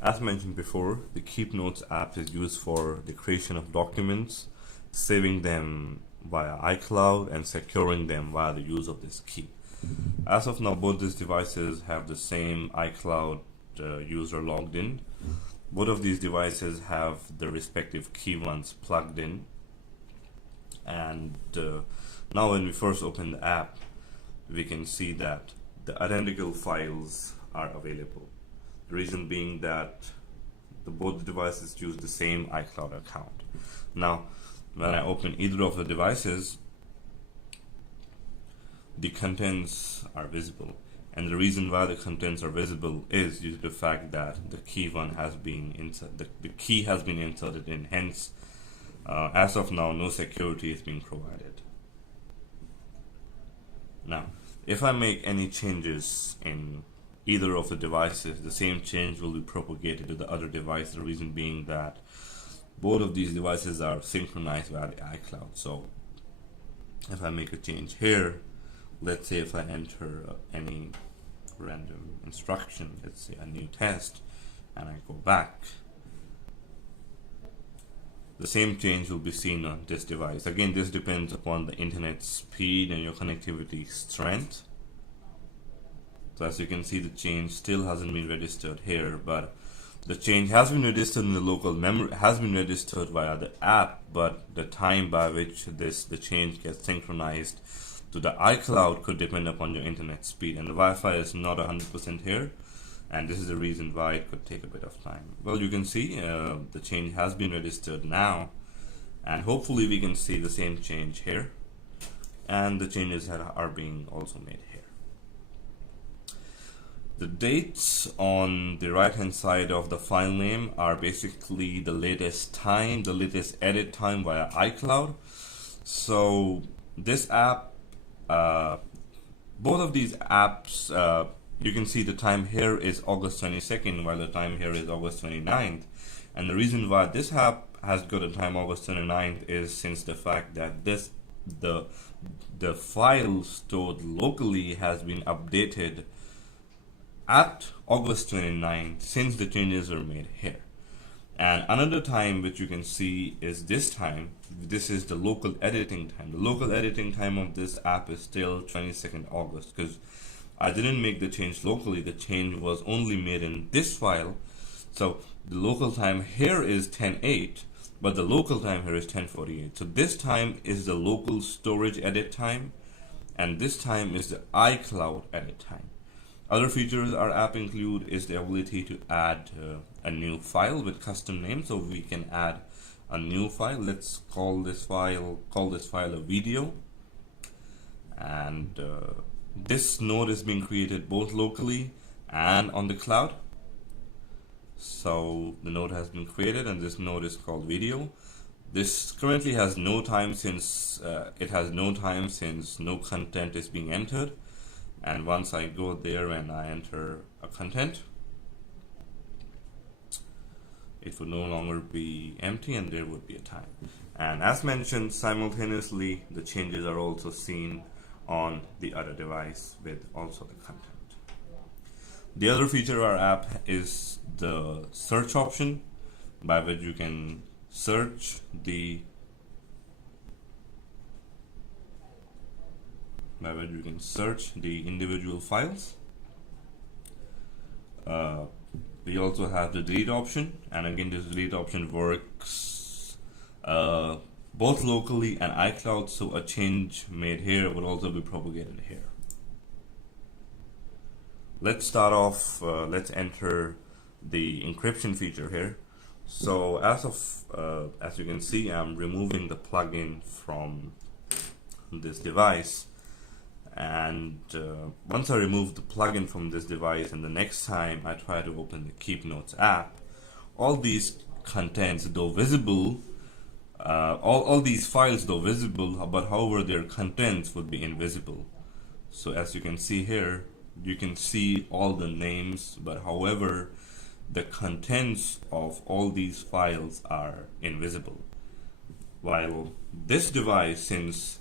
As mentioned before, the Keep Notes app is used for the creation of documents, saving them via iCloud, and securing them via the use of this key. As of now, both these devices have the same iCloud user logged in. Both of these devices have the respective Key-1s plugged in. And now when we first open the app, we can see that the identical files are available. The reason being that both devices use the same iCloud account. Now, when I open either of the devices, the contents are visible. And the reason why the contents are visible is due to the fact that the Key-1 has been the key has been inserted in. Hence, as of now, no security is being provided. Now, if I make any changes in either of the devices, the same change will be propagated to the other device. The reason being that both of these devices are synchronized via the iCloud. So if I make a change here, let's say if I enter any random instruction, let's say a new test, and I go back, the same change will be seen on this device. Again, this depends upon the internet speed and your connectivity strength. So as you can see, the change still hasn't been registered here, but the change has been registered in the local memory, has been registered via the app, but the time by which the change gets synchronized to the iCloud could depend upon your internet speed, and the Wi-Fi is not 100% here, and this is the reason why it could take a bit of time. Well, you can see the change has been registered now, and hopefully we can see the same change here, and the changes that are being also made here. The dates on the right hand side of the file name are basically the latest time, the latest edit time via iCloud. So this app, both of these apps, you can see the time here is August 22nd, while the time here is August 29th. And the reason why this app has got a time August 29th is since the fact that the file stored locally has been updated at August 29th since the changes were made here. And another time which you can see is this time. This is the local editing time. The local editing time of this app is still 22nd August because I didn't make the change locally. The change was only made in this file. So the local time here is 10:08, but the local time here is 10:48. So this time is the local storage edit time, and this time is the iCloud edit time. Other features our app include is the ability to add a new file with custom name. So we can add a new file. Let's call this file a video, and this node is being created both locally and on the cloud. So the node has been created, and this node is called video. This currently has no time since no content is being entered. And once I go there and I enter a content, it would no longer be empty and there would be a time. And as mentioned, simultaneously the changes are also seen on the other device with also the content. The other feature of our app is the search option, by which you can search the individual files. We also have the delete option, and again this delete option works both locally and iCloud, so a change made here would also be propagated here. Let's start off, let's enter the encryption feature here. So as you can see, I'm removing the plugin from this device. And once I remove the plugin from this device, and the next time I try to open the Keep Notes app, all these contents, though visible, all these files though visible, but however their contents would be invisible. So as you can see here, you can see all the names, but however the contents of all these files are invisible. While this device, since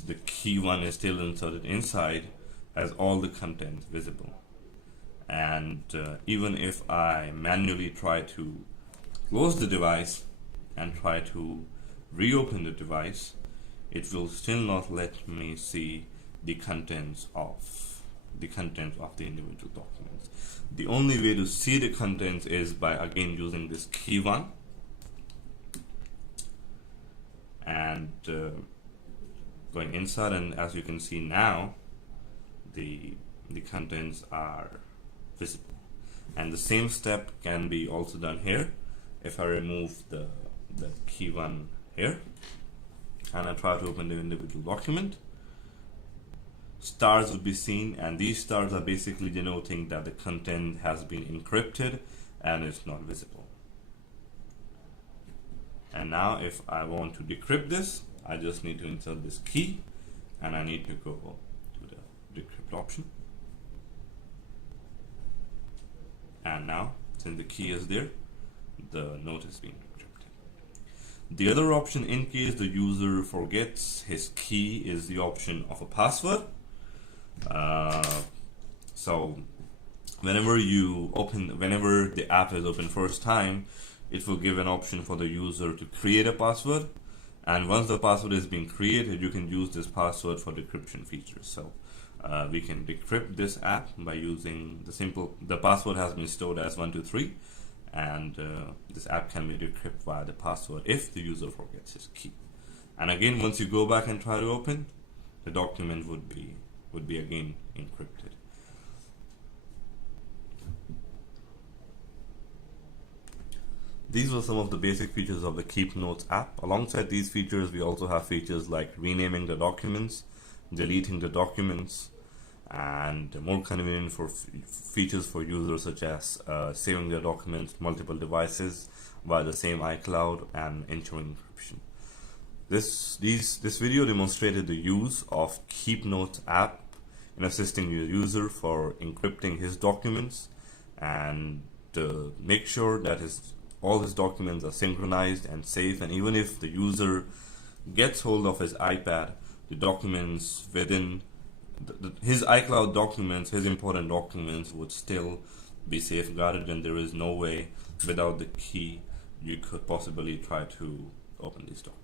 the Key-1 is still inserted inside, has all the content visible. and even if I manually try to close the device and try to reopen the device, it will still not let me see the contents of the individual documents. The only way to see the contents is by again using this Key-1 and going inside, and as you can see now, the contents are visible. And the same step can be also done here. If I remove the Key-1 here and I try to open the individual document, stars will be seen, and these stars are basically denoting that the content has been encrypted and is not visible. And now if I want to decrypt this, I just need to insert this key and I need to go to the decrypt option. And now, since the key is there, the note is being decrypted. The other option, in case the user forgets his key, is the option of a password. So whenever the app is open first time, it will give an option for the user to create a password, and once the password is being created, you can use this password for decryption features. So we can decrypt this app by using the password has been stored as 123, and this app can be decrypted via the password if the user forgets his key. And again, once you go back and try to open, the document would be again encrypted. These were some of the basic features of the Keep Notes app. Alongside these features, we also have features like renaming the documents, deleting the documents, and more convenient for features for users such as saving their documents multiple devices via the same iCloud and ensuring encryption. This video demonstrated the use of Keep Notes app in assisting your user for encrypting his documents and make sure that all his documents are synchronized and safe, and even if the user gets hold of his iPad, the documents within his iCloud documents, his important documents, would still be safeguarded, and there is no way without the key you could possibly try to open these documents.